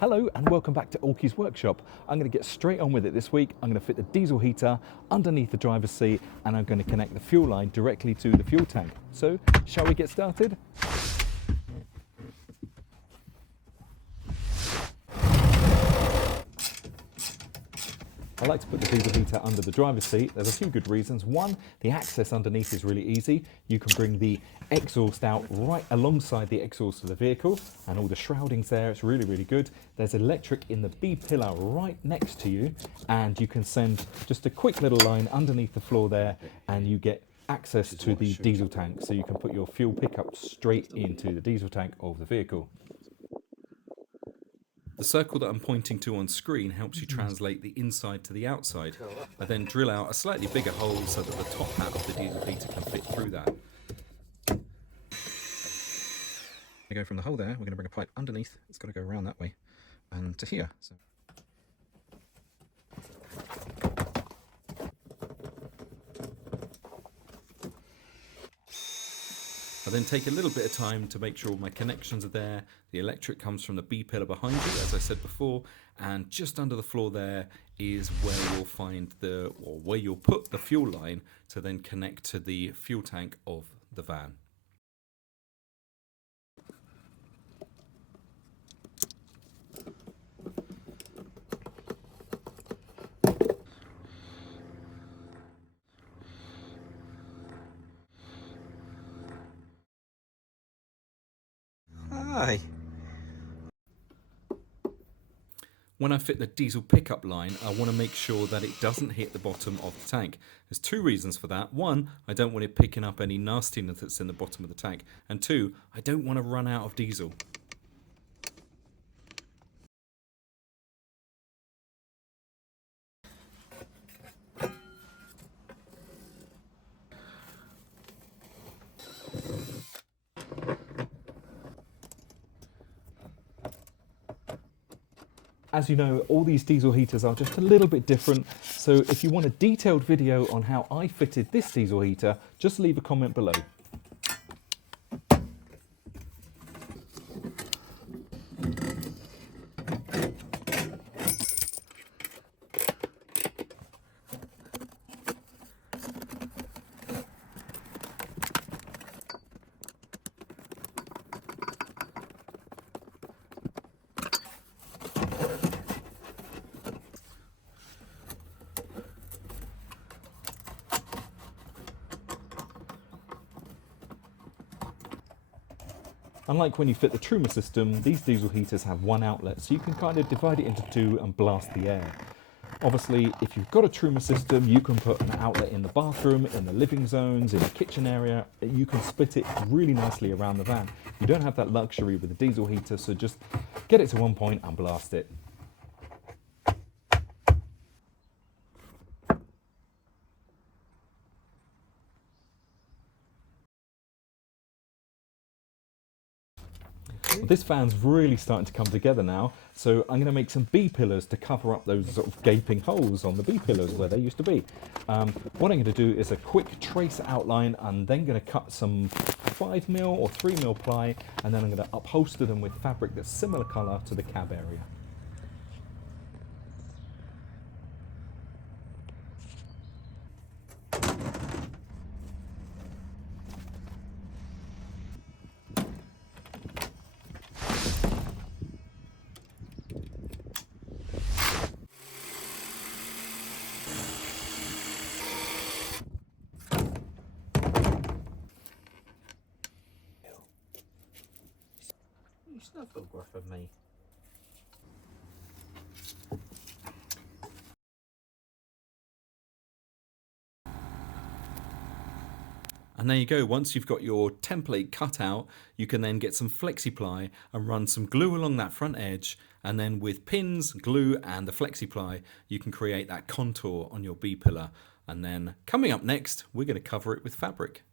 Hello and welcome back to Orkies Workshop. I'm going to get straight on with it this week. I'm going to fit the diesel heater underneath the driver's seat and I'm going to connect the fuel line directly to the fuel tank. So, shall we get started? I like to put the diesel heater under the driver's seat. There's a few good reasons. One, the access underneath is really easy. You can bring the exhaust out right alongside the exhaust of the vehicle and all the shroudings there. It's really, really good. There's electric in the B pillar right next to you and you can send just a quick little line underneath the floor there and you get access to the diesel tank. So you can put your fuel pickup straight into the diesel tank of the vehicle. The circle that I'm pointing to on screen helps you translate the inside to the outside. I then drill out a slightly bigger hole so that the top hat of the diesel heater can fit through that. We go from the hole there, we're going to bring a pipe underneath, it's got to go around that way, and to here. So. I then take a little bit of time to make sure my connections are there. The electric comes from the B pillar behind you, as I said before, and just under the floor there is where you'll find where you'll put the fuel line to then connect to the fuel tank of the van. Hi. When I fit the diesel pickup line, I want to make sure that it doesn't hit the bottom of the tank. There's two reasons for that. One, I don't want it picking up any nastiness that's in the bottom of the tank. And two, I don't want to run out of diesel. As you know, all these diesel heaters are just a little bit different, so if you want a detailed video on how I fitted this diesel heater, just leave a comment below. Unlike when you fit the Truma system, these diesel heaters have one outlet, so you can kind of divide it into two and blast the air. Obviously, if you've got a Truma system, you can put an outlet in the bathroom, in the living zones, in the kitchen area. You can split it really nicely around the van. You don't have that luxury with the diesel heater, so just get it to one point and blast it. This van's really starting to come together now, so I'm going to make some B pillars to cover up those sort of gaping holes on the B pillars where they used to be. What I'm going to do is a quick trace outline. I'm then going to cut some 5mm or 3mm ply, and then I'm going to upholster them with fabric that's similar colour to the cab area. You snuggle of me. And there you go, once you've got your template cut out, you can then get some flexi-ply and run some glue along that front edge, and then with pins, glue and the flexi-ply, you can create that contour on your B pillar. And then coming up next, we're going to cover it with fabric.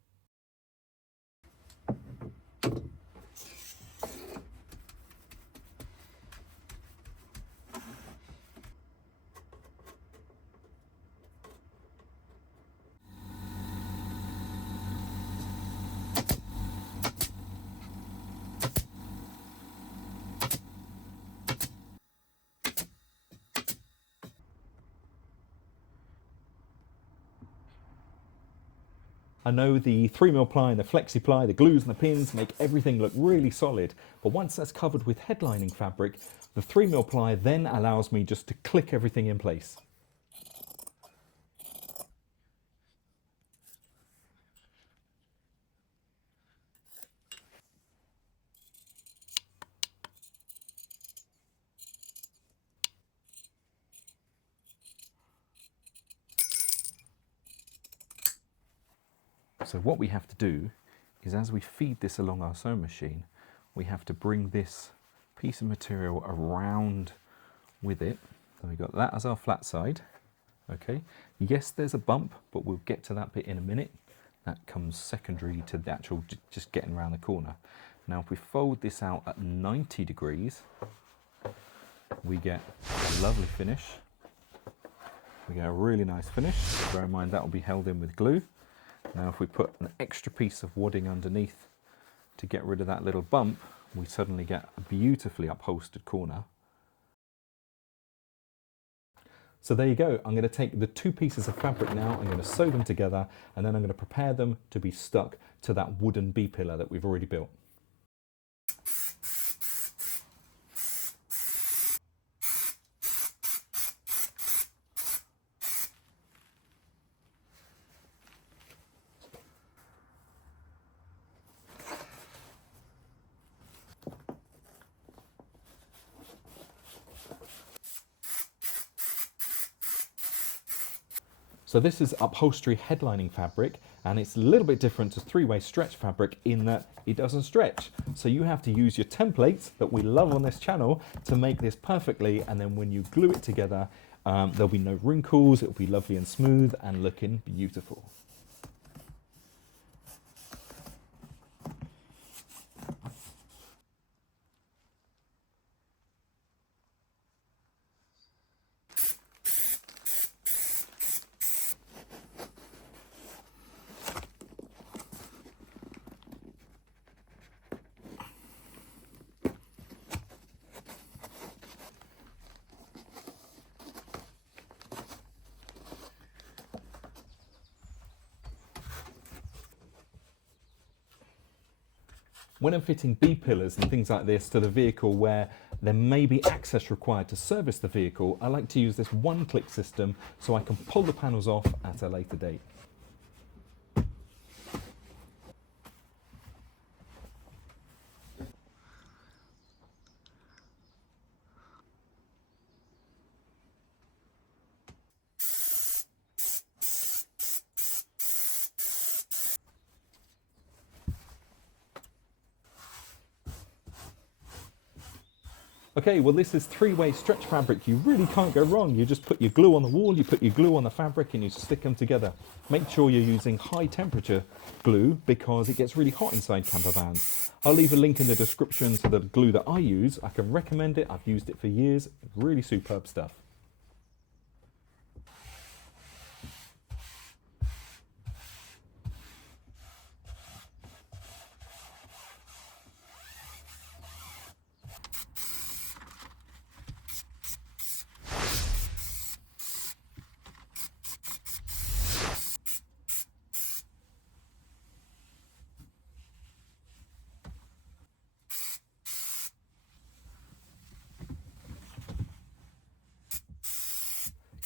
I know the 3mm ply and the flexi ply, the glues and the pins make everything look really solid, but once that's covered with headlining fabric, the 3mm ply then allows me just to click everything in place. So what we have to do is, as we feed this along our sewing machine, we have to bring this piece of material around with it. So we've got that as our flat side. Okay, yes, there's a bump, but we'll get to that bit in a minute. That comes secondary to the actual just getting around the corner. Now if we fold this out at 90 degrees, we get a lovely finish. We get a really nice finish. Bear in mind that will be held in with glue. Now if we put an extra piece of wadding underneath to get rid of that little bump, we suddenly get a beautifully upholstered corner. So there you go. I'm going to take the two pieces of fabric now, I'm going to sew them together, and then I'm going to prepare them to be stuck to that wooden B-pillar that we've already built. So this is upholstery headlining fabric, and it's a little bit different to three-way stretch fabric in that it doesn't stretch. So you have to use your templates that we love on this channel to make this perfectly, and then when you glue it together, there'll be no wrinkles, it'll be lovely and smooth and looking beautiful. When I'm fitting B-pillars and things like this to the vehicle where there may be access required to service the vehicle, I like to use this one-click system so I can pull the panels off at a later date. Okay, well this is three-way stretch fabric. You really can't go wrong. You just put your glue on the wall, you put your glue on the fabric, and you stick them together. Make sure you're using high temperature glue because it gets really hot inside campervans. I'll leave a link in the description to the glue that I use. I can recommend it. I've used it for years. Really superb stuff.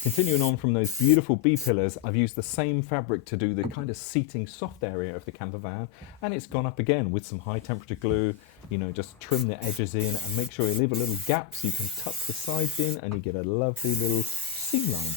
Continuing on from those beautiful B-pillars, I've used the same fabric to do the kind of seating soft area of the camper van, and it's gone up again with some high temperature glue. You know, just trim the edges in and make sure you leave a little gap so you can tuck the sides in and you get a lovely little seam line.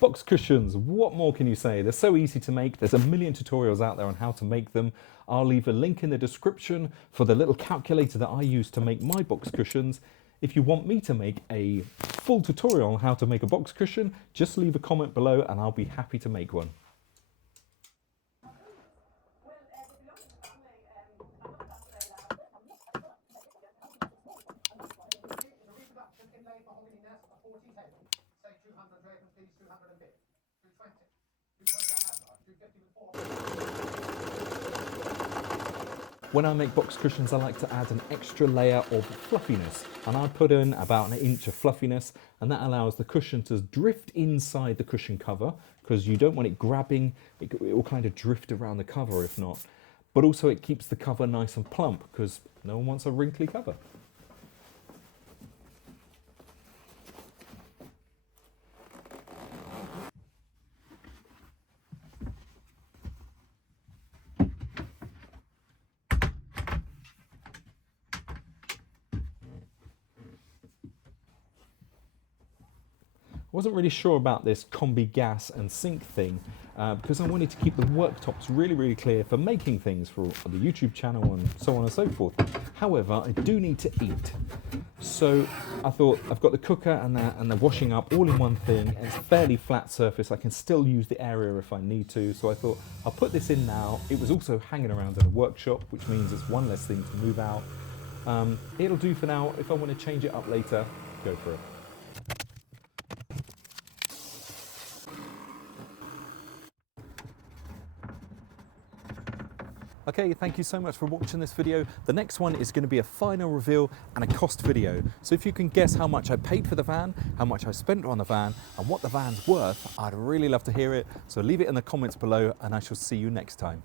Box cushions, what more can you say? They're so easy to make. There's a million tutorials out there on how to make them. I'll leave a link in the description for the little calculator that I use to make my box cushions. If you want me to make a full tutorial on how to make a box cushion, just leave a comment below and I'll be happy to make one. a 40 table, say 200 rate and please 200 and bit, 220. 220 I have now, 250 before. When I make box cushions, I like to add an extra layer of fluffiness, and I put in about 1 inch of fluffiness, and that allows the cushion to drift inside the cushion cover, because you don't want it grabbing, it will kind of drift around the cover if not. But also it keeps the cover nice and plump, because no one wants a wrinkly cover. I wasn't really sure about this Combi gas and sink thing because I wanted to keep the worktops really clear for making things for the YouTube channel and so on and so forth. However, I do need to eat. So I thought I've got the cooker and the washing up all in one thing. It's a fairly flat surface. I can still use the area if I need to. So I thought I'll put this in now. It was also hanging around in a workshop, which means it's one less thing to move out. It'll do for now. If I want to change it up later, go for it. Okay, thank you so much for watching this video. The next one is going to be a final reveal and a cost video. So if you can guess how much I paid for the van, how much I spent on the van, and what the van's worth, I'd really love to hear it. So leave it in the comments below, and I shall see you next time.